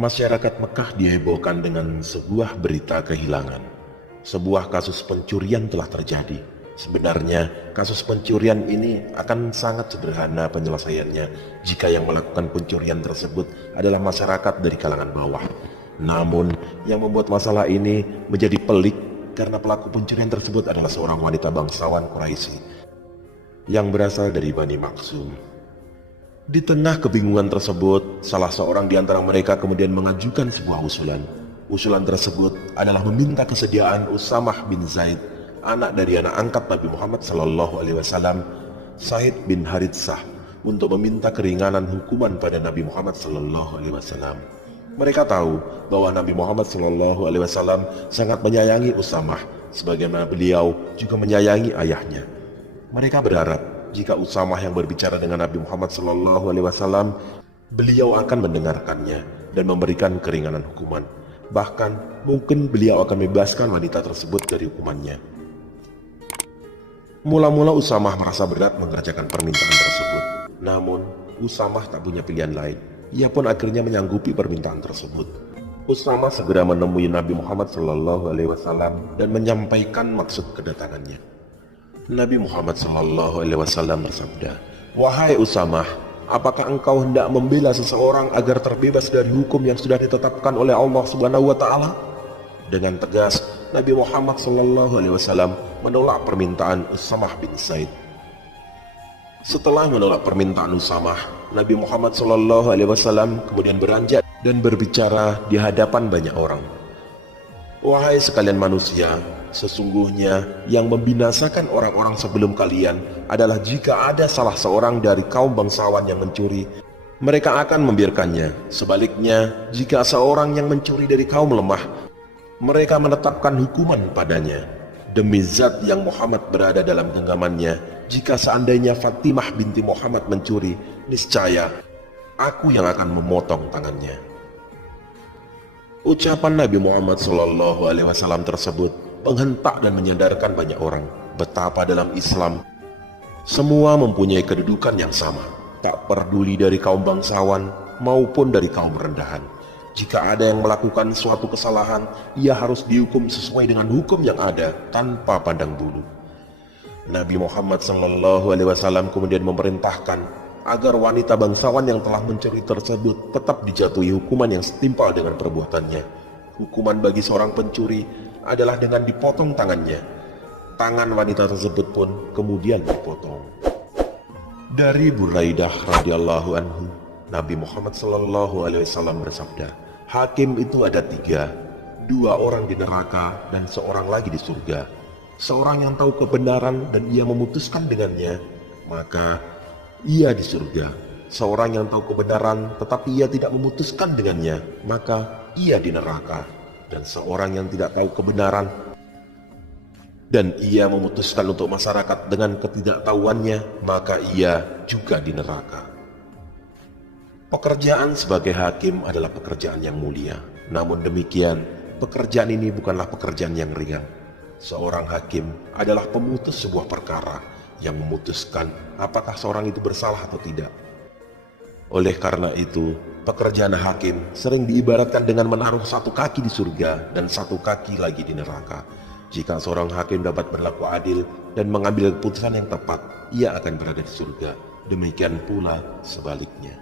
Masyarakat Mekah dihebohkan dengan sebuah berita kehilangan. Sebuah kasus pencurian telah terjadi. Sebenarnya, kasus pencurian ini akan sangat sederhana penyelesaiannya jika yang melakukan pencurian tersebut adalah masyarakat dari kalangan bawah. Namun, yang membuat masalah ini menjadi pelik karena pelaku pencurian tersebut adalah seorang wanita bangsawan Quraisy yang berasal dari Bani Makhzum. Di tengah kebingungan tersebut, salah seorang di antara mereka kemudian mengajukan sebuah usulan. Usulan tersebut adalah meminta kesediaan Usamah bin Zaid, anak dari anak angkat Nabi Muhammad SAW, Zaid bin Haritsah, untuk meminta keringanan hukuman pada Nabi Muhammad SAW. Mereka tahu bahwa Nabi Muhammad SAW sangat menyayangi Usamah, sebagaimana beliau juga menyayangi ayahnya. Mereka berharap jika Usamah yang berbicara dengan Nabi Muhammad SAW, beliau akan mendengarkannya dan memberikan keringanan hukuman. Bahkan mungkin beliau akan membebaskan wanita tersebut dari hukumannya. Mula-mula Usamah merasa berat mengerjakan permintaan tersebut. Namun Usamah tak punya pilihan lain. Ia pun akhirnya menyanggupi permintaan tersebut. Usamah segera menemui Nabi Muhammad SAW dan menyampaikan maksud kedatangannya. Nabi Muhammad SAW bersabda, "Wahai Usamah, apakah engkau hendak membela seseorang agar terbebas dari hukum yang sudah ditetapkan oleh Allah Subhanahu wa Ta'ala?" Dengan tegas, Nabi Muhammad SAW menolak permintaan Usamah bin Zaid. Setelah menolak permintaan Usamah, Nabi Muhammad SAW kemudian beranjak dan berbicara di hadapan banyak orang. "Wahai sekalian manusia, sesungguhnya yang membinasakan orang-orang sebelum kalian adalah jika ada salah seorang dari kaum bangsawan yang mencuri, mereka akan membiarkannya. Sebaliknya, jika seorang yang mencuri dari kaum lemah, mereka menetapkan hukuman padanya. Demi zat yang Muhammad berada dalam genggamannya, jika seandainya Fatimah binti Muhammad mencuri, niscaya aku yang akan memotong tangannya." Ucapan Nabi Muhammad SAW tersebut menghentak dan menyadarkan banyak orang betapa dalam Islam semua mempunyai kedudukan yang sama, tak peduli dari kaum bangsawan maupun dari kaum rendahan. Jika ada yang melakukan suatu kesalahan, ia harus dihukum sesuai dengan hukum yang ada tanpa pandang bulu. Nabi Muhammad SAW kemudian memerintahkan agar wanita bangsawan yang telah mencuri tersebut tetap dijatuhi hukuman yang setimpal dengan perbuatannya. Hukuman bagi seorang pencuri adalah dengan dipotong tangannya. Tangan wanita tersebut pun kemudian dipotong. Dari Buraidah radhiyallahu anhu, Nabi Muhammad SAW bersabda, "Hakim itu ada 3, 2 orang di neraka dan seorang lagi di surga. Seorang yang tahu kebenaran dan ia memutuskan dengannya, maka ia di surga. Seorang yang tahu kebenaran tetapi ia tidak memutuskan dengannya, maka ia di neraka. Dan seorang yang tidak tahu kebenaran dan ia memutuskan untuk masyarakat dengan ketidaktahuannya, maka ia juga di neraka." Pekerjaan sebagai hakim adalah pekerjaan yang mulia. Namun demikian, pekerjaan ini bukanlah pekerjaan yang ringan. Seorang hakim adalah pemutus sebuah perkara yang memutuskan apakah seorang itu bersalah atau tidak. Oleh karena itu, pekerjaan hakim sering diibaratkan dengan menaruh satu kaki di surga dan satu kaki lagi di neraka. Jika seorang hakim dapat berlaku adil dan mengambil keputusan yang tepat, ia akan berada di surga. Demikian pula sebaliknya.